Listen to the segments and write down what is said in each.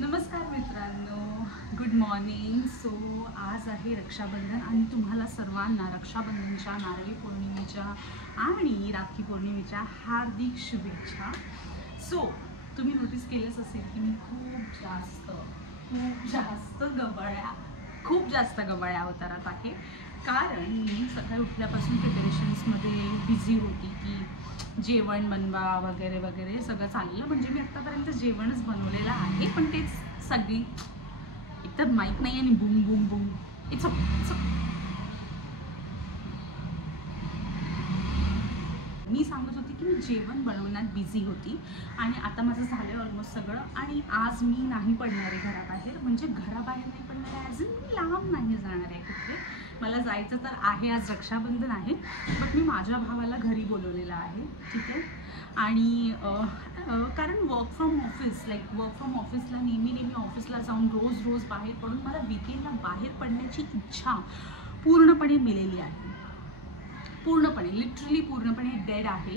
नमस्कार मित्रांनो, good morning. So आज आहे रक्षाबंधन आणि तुम्हाला सर्वांना रक्षाबंधनच्या, नारळी पौर्णिमेच्या आणि राखी पौर्णिमेच्या हार्दिक शुभेच्छा. सो तुम्ही नोटीस केलंच असेल की मी खूप जास्त गबाळ्या अवतारात आहे. कारण मी सकाळी उठल्यापासून प्रिपरेशन्समध्ये बिझी होती की जेवण बनवा वगैरे वगैरे सगळं चाललं. म्हणजे मी आत्तापर्यंत जेवणच बनवलेलं आहे, पण तेच सगळी एकतर माईक नाही आणि boom boom boom. It's me सांगत होती की मी जेवण बनवण्यात बिझी होती आणि आता माझं झालं ऑलमोस्ट सगळं. आणि आज मी नाही पडणार आहे घराबाहेर, म्हणजे घराबाहेर नाही पडणार आहे, ॲज इन मी लांब नाही जाणार आहे कुठे. मला जायचं तर आहे, आज रक्षाबंधन आहे, बट मी माझ्या भावाला घरी बोलवलेलं आहे. ठीक आहे. आणि कारण वर्क फ्रॉम ऑफिसला नेहमी ऑफिसला जाऊन रोज बाहेर पडून मला वीकेंडला बाहेर पडण्याची इच्छा पूर्णपणे मेलेली आहे. लिटरली पूर्णपणे डेड आहे.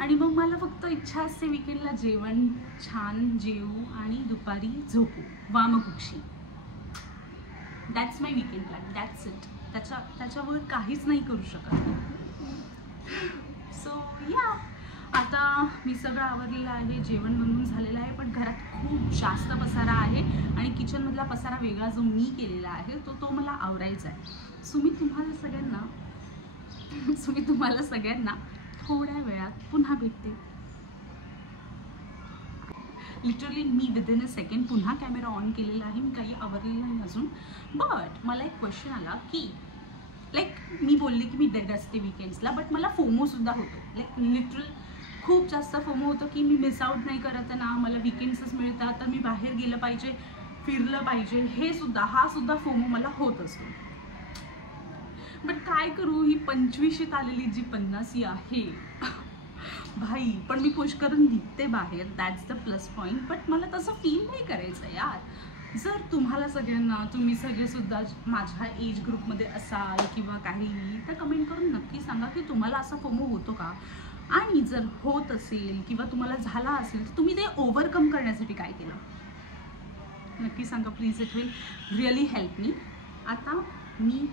आणि मग मला फक्त इच्छा असते वीकेंडला जेवण छान जेवू आणि दुपारी झोपू वामकुक्षी. That's my weekend plan, that's it. त्याच्यावर काहीच नाही करू शकत. सो या, आता मी सगळं आवरलेलं आहे, जेवण बनवून झालेलं आहे, पण घरात खूप जास्त पसारा आहे आणि किचनमधला पसारा वेगळा जो मी केलेला आहे तो मला आवरायचा आहे. सो मी तुम्हाला सगळ्यांना थोड्या वेळात पुन्हा भेटते. Literally me within a second पुन्हा कॅमेरा ऑन केलेला आहे. मी काही आवरलेलं नाही अजून. बट मला एक क्वेश्चन आला की मी बोलले की मी डेड असते वीकेंड्सला, बट मला फोमोसुद्धा होतो. लिटरल खूप जास्त फोमो होतं की मी मिस आउट नाही करत ना, मला वीकेंड्सच मिळतात, तर मी बाहेर गेलं पाहिजे, फिरलं पाहिजे, हा सुद्धा फोमो मला होत असतो. बट काय करू, ही 25शीत आलेली जी 50शी आहे भाई. पण मी पुश करून निघते बाहेर, that's the plus point. But मला तसं फील नाही करायचं यार. जर तुम्हाला सगळ्यांना, तुम्ही सगळेसुद्धा माझ्या एज ग्रुपमध्ये असाल किंवा काही, तर कमेंट करून नक्की सांगा की तुम्हाला असा फोमो होतो का, आणि जर होत असेल किंवा तुम्हाला झाला असेल तर तुम्ही ते ओव्हरकम करण्यासाठी काय केलं, नक्की सांगा please. It will really help me. आता मी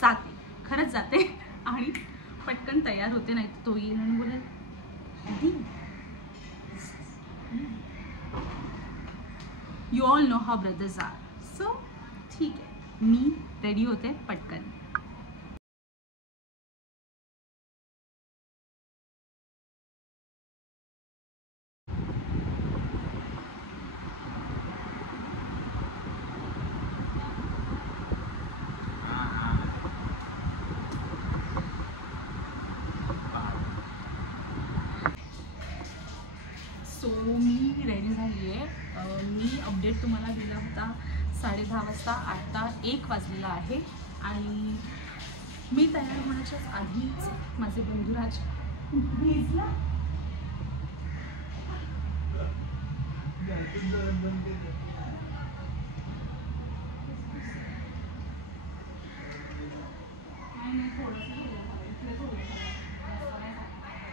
जाते, खरंच जाते आणि पटकन तयार होते, नाही तर तो येईल आणि बोलेल you all know how brothers are. So ठीक आहे, मी रेडी होते पटकन. सो मी रेडी झाली आहे. मी अपडेट तुम्हाला दिला होता 10:30 वाजता, आता 1 वाजलेला आहे. आणि मी तयार होण्याच्याच आधीच माझे बंधुराज भेजला.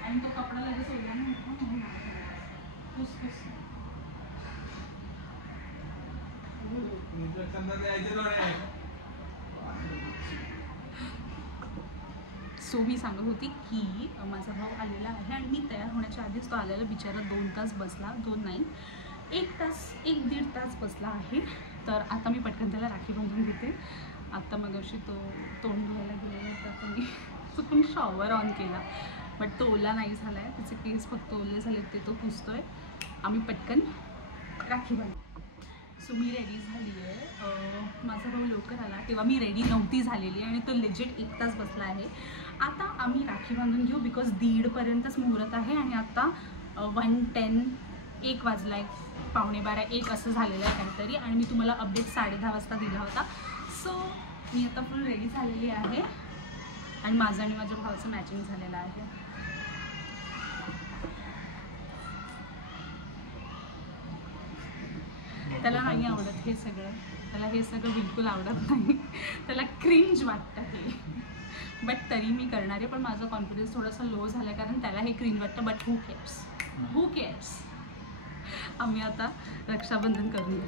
आणि तो कपडा लगेच ओला नाही होता म्हणून सो मी सांगत होती की माझा भाऊ आलेला आहे आणि मी तयार होण्याच्या आधीच तो आलेला. बिचारा 2 तास बसला, 2 नाही 1-1.5 तास बसला आहे. तर आता मी पटकन त्याला राखी बांधून घेते. आत्ता मगाशी तो तोंड धुवायला गेलेला, तर मी चुकून शॉवर ऑन केला, बट तो ओला नाही झाला आहे. त्याचे केस फक्त ओले झालेत, ते तो पुसतोय. आम्ही पटकन राखी बांधू. सो मी रेडी झाली आहे. माझा भाऊ लवकर आला तेव्हा मी रेडी नव्हती झालेली आणि तो लेजिट 1 तास बसला आहे. आता आम्ही राखी बांधून घेऊ, बिकॉज 1:30पर्यंतच मुहूर्त आहे आणि आता 1:10 1 वाजला आहे, 11:15 1 असं झालेलं आहे काहीतरी. आणि मी तुम्हाला अपडेट 10:30 वाजता दिला होता. सो मी आता फुल रेडी झालेली आहे आणि माझं आणि माझ्या भावाचं मॅचिंग झालेलं आहे. त्याला नाही आवडत हे सगळं, त्याला हे सगळं बिलकुल आवडत नाही, त्याला क्रिंज वाटतं हे. बट तरी मी करणार आहे. पण माझा कॉन्फिडन्स थोडासा लो झाला आहे कारण त्याला हे क्रिंज वाटतं. But who CARES. आम्ही आता रक्षाबंधन करूया.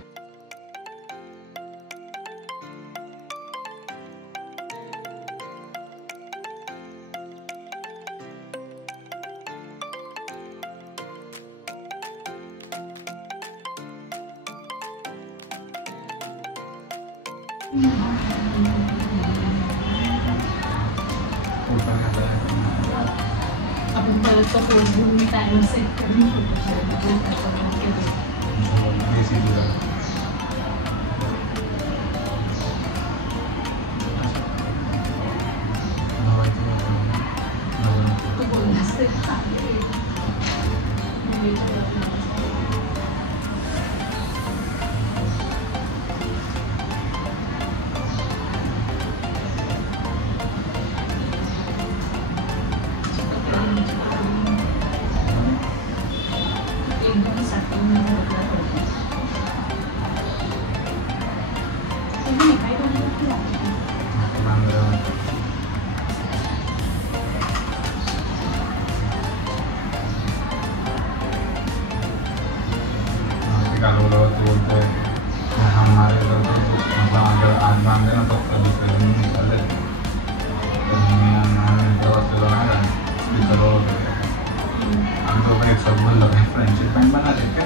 आपण परत तो पोस्ट घेऊन मी टाइमर सेट करून तू बोललास ते चालेल. हमारे मतलब अगर आज मान देना तो कभी कभी निकले तो हम लोग एक सब लोग फ्रेंडशिप बैंड बना देते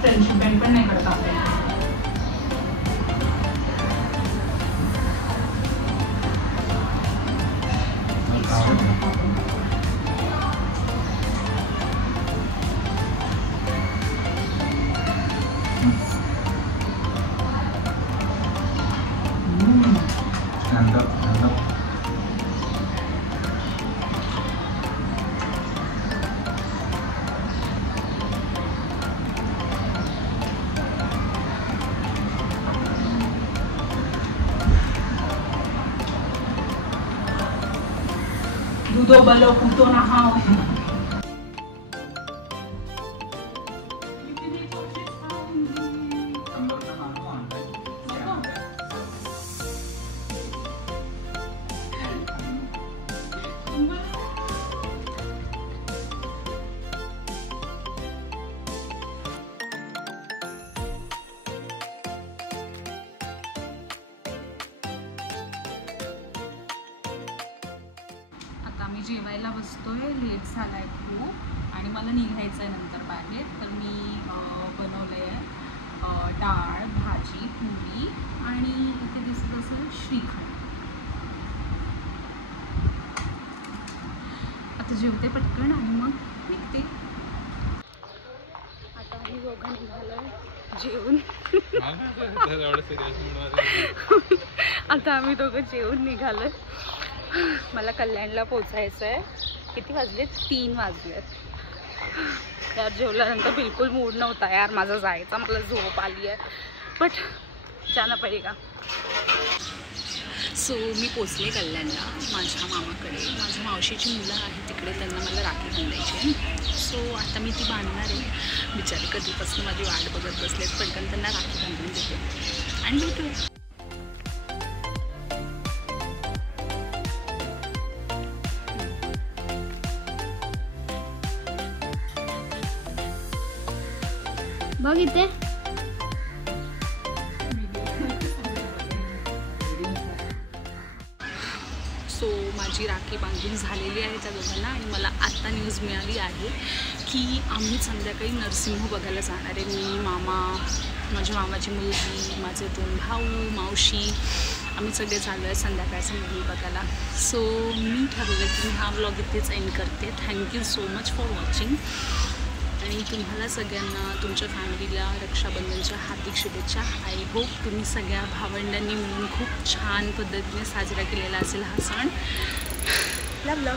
फ्रेंडशिप बैंड पण नाही करत आपल्याला. stand up. दूधो बलो कुतो नहाओ. आम्ही जेवायला बसतोय. लेट झालाय खूप आणि मला निघायचं आहे नंतर बाहेर. तर मी बनवलं आहे डाळ, भाजी, पुरी आणि इथे दिसत असेल श्रीखंड. आता जेवते पटकन आणि मग निघते. आता आम्ही दोघं निघालोय जेवून. आता आम्ही दोघं जेवून निघालोय. मला कल्याणला पोचायचं आहे. किती वाजलेत? 3 वाजलेत. यार जेवल्यानंतर बिलकुल मूड नव्हता यार माझा जायचा. मला झोप आली आहे बट जाना पडेगा. सो मी पोचले कल्याणला माझ्या मामाकडे. माझ्या मावशीची मुलं आहेत तिकडे, त्यांना मला राखी बांधायची. सो आता मी ती बांधणार आहे. बिचारी कधीपासून माझी वाट बघत बसलेत. पटकन त्यांना राखी बांधून देते आणि भेटूया. बघ इथे सो माझी राखी बांधून झालेली आहे त्या दोघांना आणि मला आत्ता न्यूज मिळाली आहे की आम्ही संध्याकाळी नरसिंह बघायला जाणार आहे. मी, मामा, माझ्या मामाची मुलगी, माझे 2 भाऊ, मावशी, आम्ही सगळे चाललो आहे संध्याकाळचं मूव्ही बघायला. सो मी ठरवलं की मी हा व्लॉग इथेच एंड करते. Thank you so much for watching. आणि तुम्हाला सगळ्यांना तुमच्या फॅमिलीला रक्षाबंधनच्या हार्दिक शुभेच्छा. आय होप तुम्ही सगळ्या भावंडांनी मिळून खूप छान पद्धतीने साजरा केलेला असेल हा सण. लव लव.